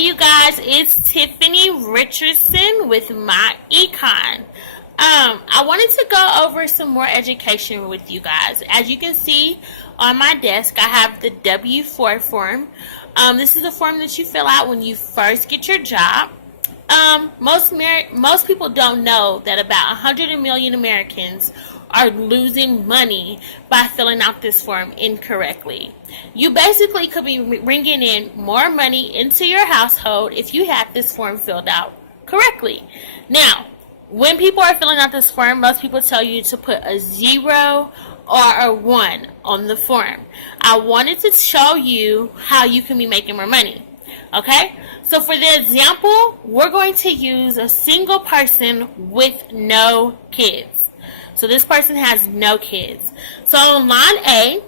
Hey you guys, it's Tiffany Richardson with My Econ. I wanted to go over some more education with you guys. As you can see on my desk, I have the W-4 form. This is the form that you fill out when you first get your job. Most people don't know that about 100 million Americans are losing money by filling out this form incorrectly. You basically could be bringing in more money into your household if you had this form filled out correctly. Now, when people are filling out this form, most people tell you to put a 0 or a 1 on the form. I wanted to show you how you can be making more money. Okay, so for the example, we're going to use a single person with no kids. So this person has no kids. So on line A,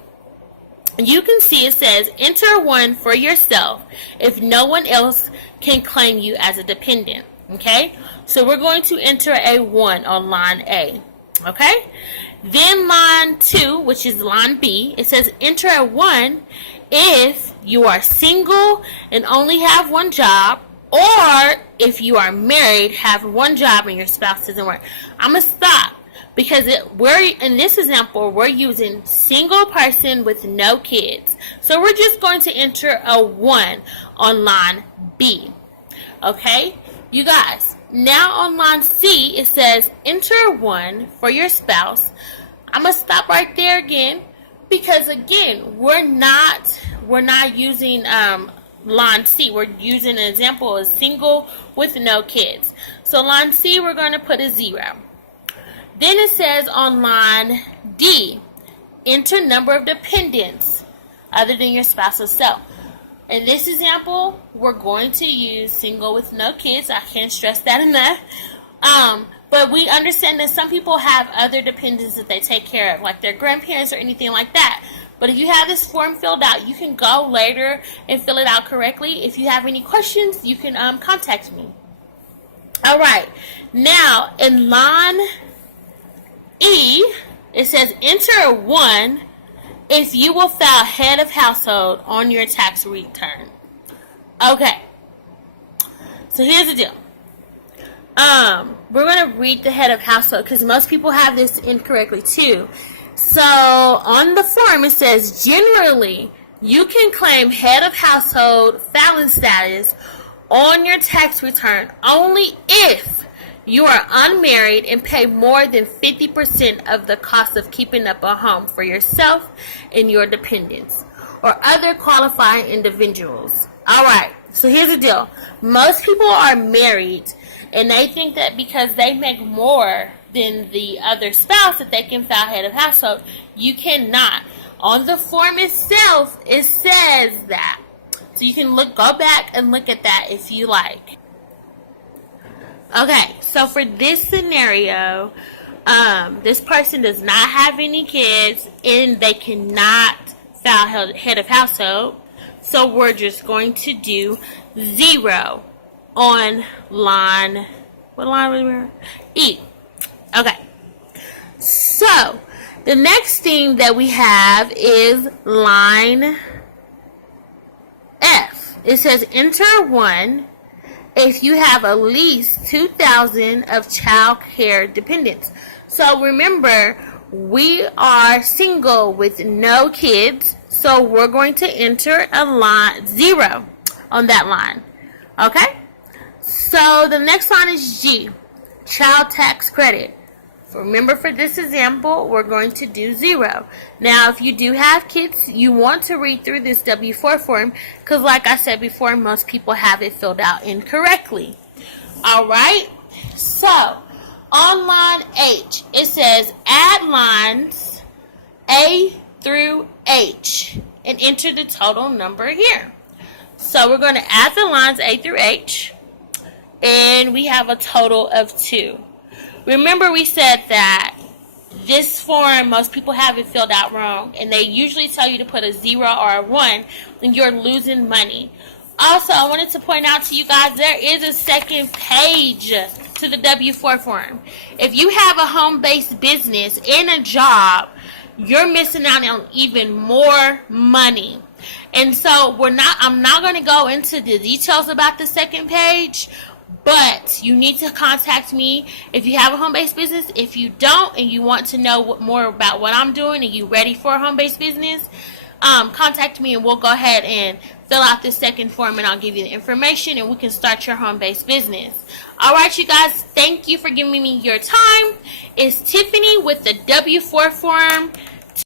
you can see it says, enter 1 for yourself if no one else can claim you as a dependent. Okay, so we're going to enter a 1 on line A. Okay, then line 2, which is line B, it says enter a 1 if you are single and only have one job, or if you are married, have one job and your spouse doesn't work. I'm going to stop because in this example, we're using single person with no kids. So we're just going to enter a 1 on line B. Okay, you guys, now on line C, it says enter 1 for your spouse. I'm going to stop right there again because, again, we're not using line C. We're using an example of single with no kids. So line C, we're going to put a 0. Then it says on line D, enter number of dependents other than your spouse or self. In this example, we're going to use single with no kids. I can't stress that enough. But we understand that some people have other dependents that they take care of, like their grandparents or anything like that. But if you have this form filled out, you can go later and fill it out correctly. If you have any questions, you can contact me. All right. Now, in line E, it says enter a 1 if you will file head of household on your tax return. Okay. So here's the deal. We're going to read the head of household because most people have this incorrectly too. So on the form it says generally you can claim head of household filing status on your tax return only if you are unmarried and pay more than 50% of the cost of keeping up a home for yourself and your dependents or other qualifying individuals. Alright, so here's the deal. Most people are married and they think that because they make more than the other spouse that they can file head of household. You cannot. On the form itself, it says that. So you can go back and look at that if you like. Okay, so for this scenario, this person does not have any kids and they cannot file head of household. So we're just going to do 0 on line, what line was we? E. Okay. So the next thing that we have is line F. It says enter 1 if you have at least 2,000 of child care dependents. So remember, we are single with no kids, so we're going to enter a line 0 on that line. Okay? So the next line is G, child tax credit. Remember, for this example, we're going to do 0. Now, if you do have kids, you want to read through this W-4 form because, like I said before, most people have it filled out incorrectly. All right? So, on line H, it says add lines A through H and enter the total number here. So, we're going to add the lines A through H, and we have a total of 2. Remember, we said that this form, most people have it filled out wrong, and they usually tell you to put a 0 or a 1, and you're losing money. Also, I wanted to point out to you guys, there is a second page to the W-4 form. If you have a home-based business and a job, you're missing out on even more money. And so I'm not going to go into the details about the second page, but you need to contact me if you have a home-based business. If you don't and you want to know more about what I'm doing and you ready for a home-based business, contact me and we'll go ahead and fill out this second form, and I'll give you the information and we can start your home-based business. Alright, you guys, thank you for giving me your time. It's Tiffany with the W4 form.